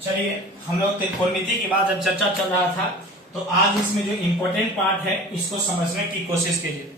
चलिए, हम लोग त्रिकोणमिति की बात जब चर्चा चल रहा था तो आज इसमें जो इम्पोर्टेंट पार्ट है इसको समझने की कोशिश कीजिए।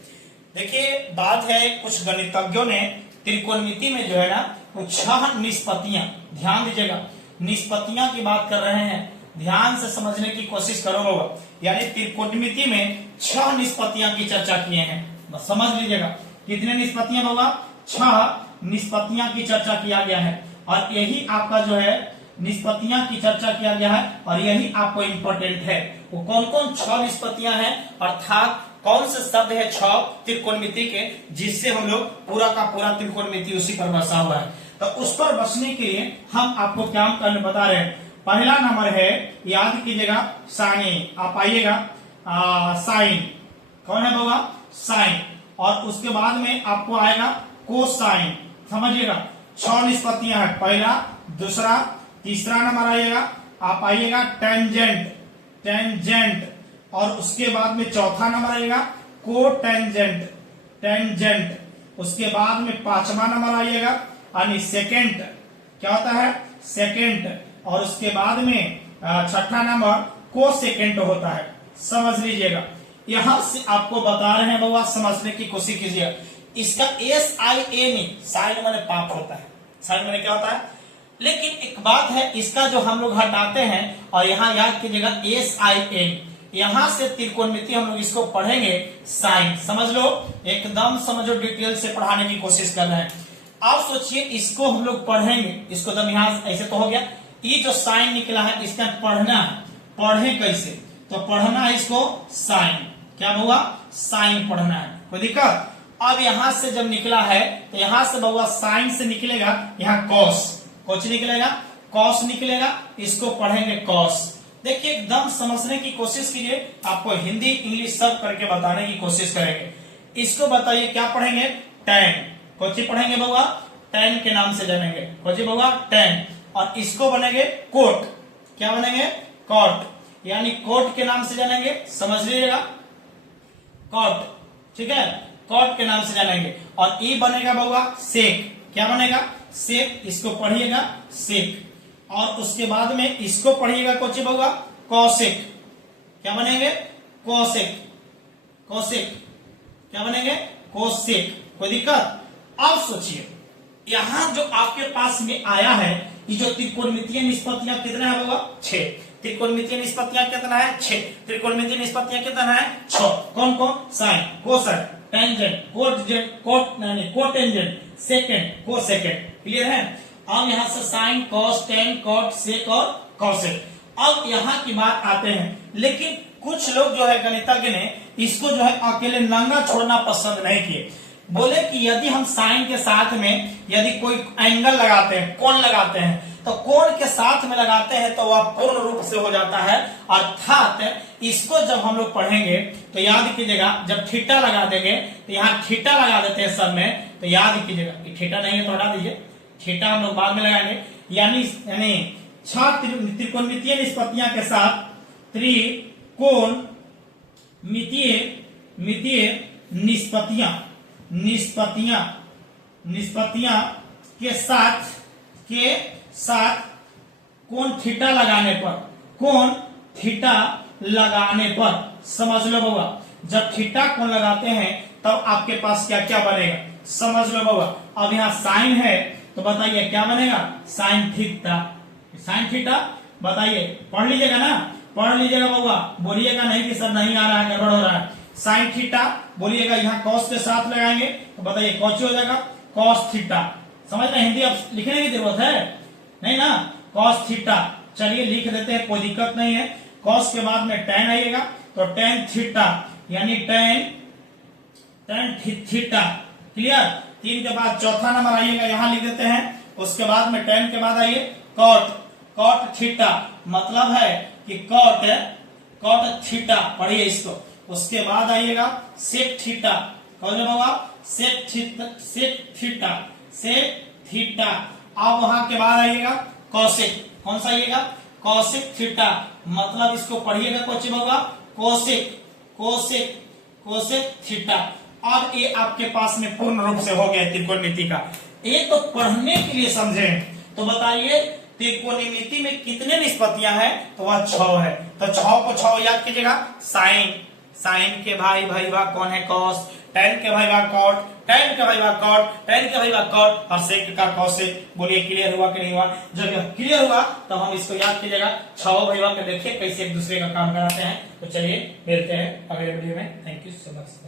देखिए, बात है कुछ गणितज्ञों ने त्रिकोणमिति में जो है ना वो 6 निष्पत्तियां, ध्यान दीजिएगा, निष्पत्तियां की बात कर रहे हैं, ध्यान से समझने की कोशिश करोगे। यानी त्रिकोणमिति में 6 निष्पत्तियां की चर्चा किए हैं, बस समझ लीजिएगा। कितने निष्पत्तियां होगा? 6 निष्पत्तियां की चर्चा किया गया है और यही आपका जो है निष्पत्तियां की चर्चा किया गया है और यही आपको इम्पोर्टेंट है। वो कौन कौन 6 निष्पत्तियां हैं, अर्थात कौन से शब्द है 6 त्रिकोणमिति के, जिससे हम लोग पूरा का पूरा त्रिकोणमिति उसी पर बसा हुआ है। तो उस पर बसने के लिए हम आपको क्या करने बता रहे हैं। पहला नंबर है, याद कीजिएगा, साइन। आप आइएगा, साइन कौन है बाबा? साइन। और उसके बाद में आपको आएगा कोसाइन। समझिएगा, 6 निष्पत्तियां हैं, पहला, दूसरा, तीसरा नंबर आइएगा, आप आइएगा टेंजेंट, टेंजेंट। और उसके बाद में चौथा नंबर आएगा कोटेंजेंट, टेंजेंट। उसके बाद में 5वां नंबर आइएगा यानी सेकेंड, क्या होता है? सेकेंड। और उसके बाद में 6ठा नंबर कोसेकेंट होता है। समझ लीजिएगा, यहां से आपको बता रहे हैं बाबा, समझने की कोशिश कीजिए। इसका SIN, साइन माने पाप होता है, साइन माने क्या होता है। लेकिन एक बात है, इसका जो हम लोग हटाते हैं और यहाँ याद कीजिएगा SIN, यहां से त्रिकोणमिति हम लोग इसको पढ़ेंगे साइन। समझ लो, एकदम समझो, डिटेल से पढ़ाने की कोशिश कर रहे हैं। आप सोचिए, इसको हम लोग पढ़ेंगे, इसको तो यहाँ ऐसे तो हो गया, ये जो साइन निकला है इसका पढ़ना है, पढ़े कैसे? तो पढ़ना है इसको साइन, क्या होगा? साइन पढ़ना है, कोई दिक्कत? अब यहां से जब निकला है तो यहां से बहुआ साइन से निकलेगा यहाँ कॉस, कुछ निकलेगा, कॉस निकलेगा, इसको पढ़ेंगे कॉस। देखिए, एकदम समझने की कोशिश कीजिए, आपको हिंदी इंग्लिश सब करके बताने की कोशिश करेंगे। इसको बताइए क्या पढ़ेंगे? टैन। कोची पढ़ेंगे बउआ? टैन के नाम से जानेंगे, कोची बउआ? टैन। और इसको बनेंगे कोट, क्या बनेंगे? कोट, यानी कोट के नाम से जानेंगे, समझ लीजिएगा, कोट, ठीक है, कोट के नाम से जानेंगे। और ई बनेगा बउआ सेक, क्या बनेगा? सेक, इसको पढ़िएगा सेक। और उसके बाद में इसको पढ़िएगा कोची बउआ? कौशिक, क्या बनेंगे? कौशिक, कौशिक, क्या बनेंगे? कौशिक। कोई दिक्कत? अब सोचिए, यहां जो आपके पास में आया है, ये जो त्रिकोणमितीय निष्पत्तियां कितना है बउआ? 6। त्रिकोणमितीय निष्पत्तियां कितना है? 6। त्रिकोणमितीय निष्पत्तियां कितना है? 6। कौन कौन? Sine, cosine, tangent, cotangent, secant, cosecant. Clear है? अब यहां से sin, cos, tan, cot, sec और कॉसेक। अब यहां की बात आते हैं, लेकिन कुछ लोग जो है गणितज्ञ ने इसको जो है अकेले नंगा छोड़ना पसंद नहीं किए। बोले कि यदि हम साइन के साथ में यदि कोई एंगल लगाते हैं, कोण लगाते हैं, तो कोण के साथ में लगाते हैं तो वह पूर्ण रूप से हो जाता है। अर्थात इसको जब हम लोग पढ़ेंगे तो याद कीजिएगा, जब थीटा लगा देंगे तो यहाँ थीटा लगा देते हैं सब में, तो याद कीजिएगा कि थीटा नहीं है तो हटा दीजिए, थीटा हम लोग बाद में लगाएंगे। यानी 6 त्रिकोणमितीय निष्पत्तियां के साथ त्रिकोणमितीय निष्पत्तियां के साथ कोण थीटा लगाने पर, कोण थीटा लगाने पर, समझ लो बाबा, जब थीटा कोण लगाते हैं तब आपके पास क्या क्या बनेगा, समझ लो बाबा। अब यहाँ साइन है तो बताइए क्या बनेगा? साइन थीटा, साइन थीटा, बताइए, पढ़ लीजिएगा ना, पढ़ लीजिएगा बाबा, बोलिएगा नहीं कि सर नहीं आ रहा है, गड़बड़ हो रहा है। साइन थीटा बोलिएगा, यहाँ कॉस के साथ लगाएंगे तो बताइए कौन हो जाएगा? Cos theta. समझ रहे? हिंदी अब लिखने की जरूरत है नहीं ना, कॉस थीटा। चलिए लिख देते हैं, कोई दिक्कत नहीं है। कॉस के बाद में टेन आइएगा तो टेन थीटा, यानी टेन थीटा। क्लियर? 3 के बाद चौथा नंबर आइएगा, यहां लिख देते हैं। उसके बाद में 10 के बाद आइए कॉट, कॉट थीटा, मतलब है कि कॉट थीटा, पढ़िए इसको। उसके बाद आइएगा सेक थीटा, कौन है बाबा? Sec theta, sec theta. अब वहां के बाद आइएगा कौशिक, कौन सा आइएगा? कौशिक थीटा, मतलब इसको पढ़िएगा कोची बाबा? कोशिक, कोशिक, कोशिक थीटा। अब ये आपके पास में पूर्ण रूप से हो गया त्रिकोणमिति का। ये तो पढ़ने के लिए समझे, तो बताइए त्रिकोणमिति में कितने निष्पत्तियां हैं, तो वह 6 है। तो 6 को 6 याद कीजिएगा, साइन, साइन के भाई भाई भाग कौन है, कॉस, टेन के भाई भाग कॉट, टेन के भाई भाग कॉट, टेन के भाई भाग कॉट और सेक का कॉसेक। बोलिए क्लियर हुआ कि नहीं हुआ? जब यह क्लियर हुआ तो हम इसको याद कीजिएगा, 6 भाई भाग के देखिए कैसे एक दूसरे का काम कराते हैं। तो चलिए मिलते हैं अगले वीडियो में। Thank you so much.